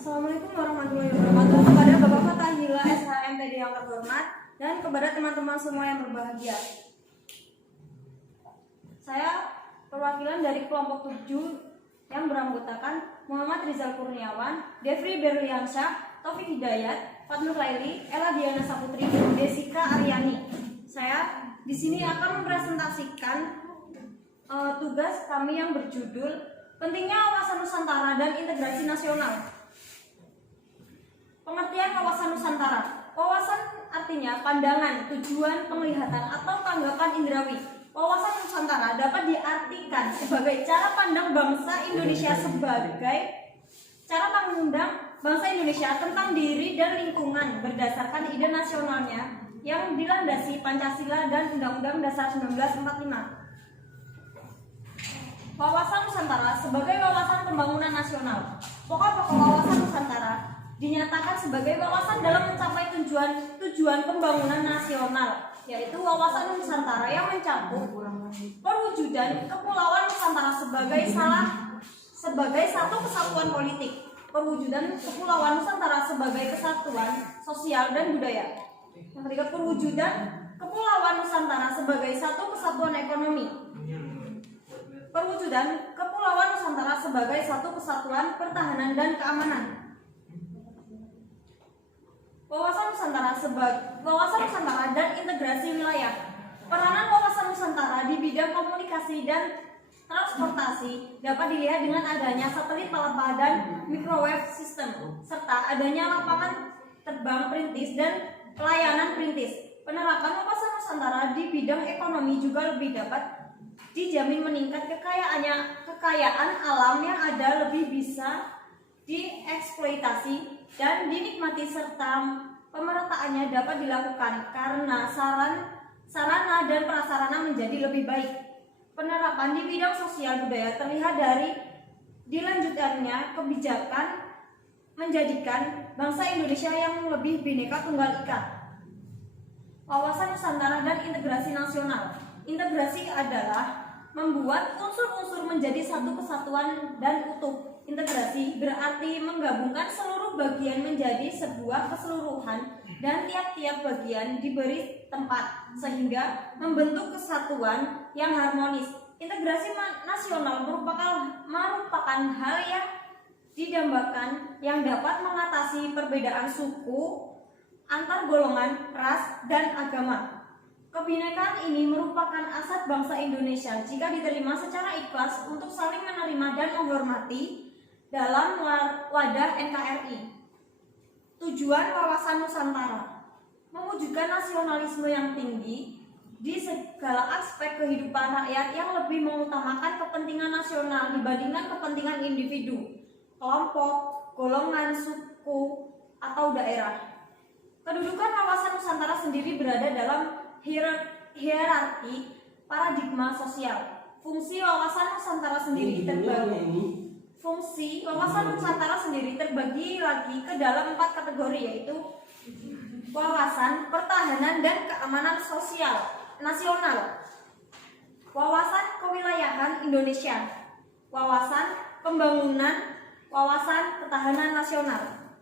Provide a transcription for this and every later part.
Assalamualaikum warahmatullahi wabarakatuh. Kepada Bapak Fatahila SHMPD yang terhormat dan kepada teman-teman semua yang berbahagia. Saya perwakilan dari kelompok 7 yang beranggotakan Muhammad Rizal Kurniawan, Devri Berliansyah, Taufik Hidayat, Fatnur Laili, Ella Diana Saputri, Desika Aryani. Saya di sini akan mempresentasikan tugas kami yang berjudul Pentingnya Wawasan Nusantara dan Integrasi Nasional. Pengertian wawasan Nusantara. Wawasan artinya pandangan, tujuan, penglihatan, atau tanggapan indrawi. Wawasan Nusantara dapat diartikan sebagai cara pandang bangsa Indonesia tentang diri dan lingkungan berdasarkan ide nasionalnya yang dilandasi Pancasila dan Undang-Undang Dasar 1945. Wawasan Nusantara sebagai wawasan pembangunan nasional. Pokok-pokok wawasan Nusantara dinyatakan sebagai wawasan dalam mencapai tujuan pembangunan nasional, yaitu wawasan Nusantara yang mencakup perwujudan Kepulauan Nusantara sebagai satu kesatuan politik, perwujudan Kepulauan Nusantara sebagai kesatuan sosial dan budaya. Yang ketiga, perwujudan Kepulauan Nusantara sebagai satu kesatuan ekonomi, perwujudan Kepulauan Nusantara sebagai satu kesatuan pertahanan dan keamanan. Wawasan Nusantara dan integrasi wilayah. Peranan wawasan Nusantara di bidang komunikasi dan transportasi dapat dilihat dengan adanya satelit palapa dan microwave system, serta adanya lapangan terbang perintis dan pelayanan perintis. Penerapan wawasan Nusantara di bidang ekonomi juga lebih dapat dijamin meningkat kekayaan alam yang ada lebih bisa dieksploitasi dan dinikmati, serta pemerataannya dapat dilakukan karena sarana dan prasarana menjadi lebih baik. Penerapan di bidang sosial budaya terlihat dari dilanjutkannya kebijakan menjadikan bangsa Indonesia yang lebih Bhinneka Tunggal Ika. Wawasan Nusantara dan integrasi nasional. Integrasi adalah membuat unsur-unsur menjadi satu kesatuan dan utuh. Integrasi berarti menggabungkan seluruh bagian menjadi sebuah keseluruhan dan tiap-tiap bagian diberi tempat sehingga membentuk kesatuan yang harmonis. Integrasi nasional merupakan hal yang didambakan yang dapat mengatasi perbedaan suku, antar golongan, ras, dan agama. Kebinekaan ini merupakan aset bangsa Indonesia jika diterima secara ikhlas untuk saling menerima dan menghormati dalam wadah NKRI. Tujuan wawasan Nusantara: mewujudkan nasionalisme yang tinggi di segala aspek kehidupan rakyat yang lebih mengutamakan kepentingan nasional dibandingkan kepentingan individu, kelompok, golongan, suku, atau daerah. Kedudukan wawasan Nusantara sendiri berada dalam hierarki paradigma sosial. Fungsi wawasan Nusantara sendiri terbagi lagi ke dalam 4 kategori, yaitu wawasan pertahanan dan keamanan sosial nasional, wawasan kewilayahan Indonesia, wawasan pembangunan, wawasan ketahanan nasional.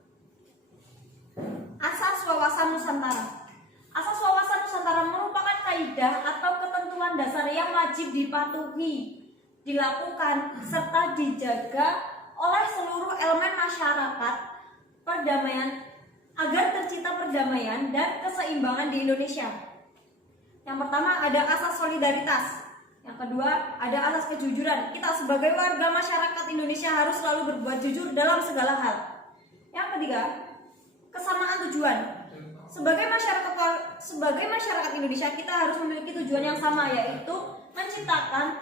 Asas wawasan Nusantara. Asas wawasan Nusantara merupakan kaidah atau ketentuan dasar yang wajib dipatuhi, dilakukan, serta dijaga oleh seluruh elemen masyarakat perdamaian agar tercipta perdamaian dan keseimbangan di Indonesia. Yang pertama ada asas solidaritas. Yang kedua ada asas kejujuran. Kita sebagai warga masyarakat Indonesia harus selalu berbuat jujur dalam segala hal. Yang ketiga, kesamaan tujuan. Sebagai masyarakat Indonesia kita harus memiliki tujuan yang sama, yaitu menciptakan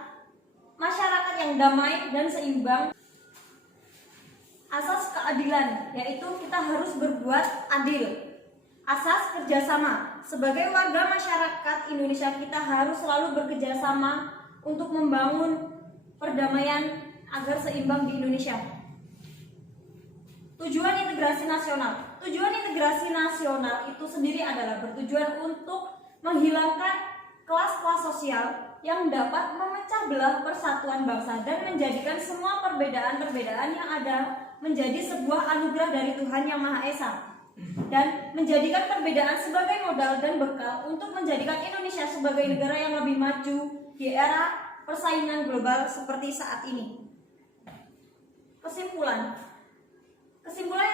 masyarakat yang damai dan seimbang. Asas keadilan, yaitu kita harus berbuat adil. Asas kerjasama. Sebagai warga masyarakat Indonesia kita harus selalu bekerjasama untuk membangun perdamaian agar seimbang di Indonesia. Tujuan integrasi nasional. Tujuan integrasi nasional itu sendiri adalah bertujuan untuk menghilangkan kelas-kelas sosial yang dapat memecah belah persatuan bangsa dan menjadikan semua perbedaan-perbedaan yang ada menjadi sebuah anugerah dari Tuhan Yang Maha Esa dan menjadikan perbedaan sebagai modal dan bekal untuk menjadikan Indonesia sebagai negara yang lebih maju di era persaingan global seperti saat ini. Kesimpulan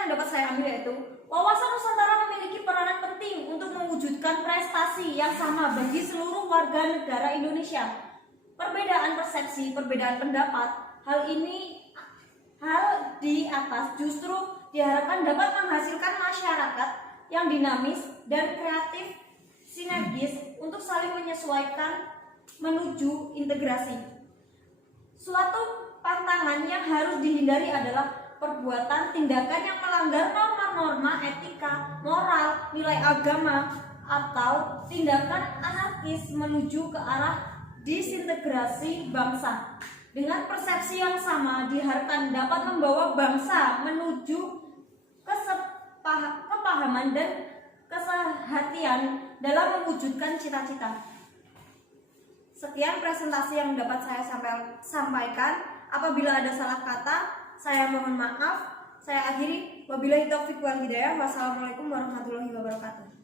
yang dapat saya ambil yaitu wawasan Nusantara memiliki peranan penting untuk mewujudkan prestasi yang sama bagi seluruh warga negara Indonesia. Perbedaan persepsi, perbedaan pendapat, hal di atas justru diharapkan dapat menghasilkan masyarakat yang dinamis dan kreatif, sinergis untuk saling menyesuaikan menuju integrasi. Suatu pantangan yang harus dihindari adalah perbuatan tindakan yang melanggar norma-norma etika, moral, nilai agama, atau tindakan anarkis menuju ke arah disintegrasi bangsa. Dengan persepsi yang sama diharapkan dapat membawa bangsa menuju kepahaman dan kesehatian dalam mewujudkan cita-cita. Sekian presentasi yang dapat saya sampaikan. Apabila ada salah kata, saya mohon maaf. Saya akhiri. Wabillahi taufiq wal hidayah. Wassalamualaikum warahmatullahi wabarakatuh.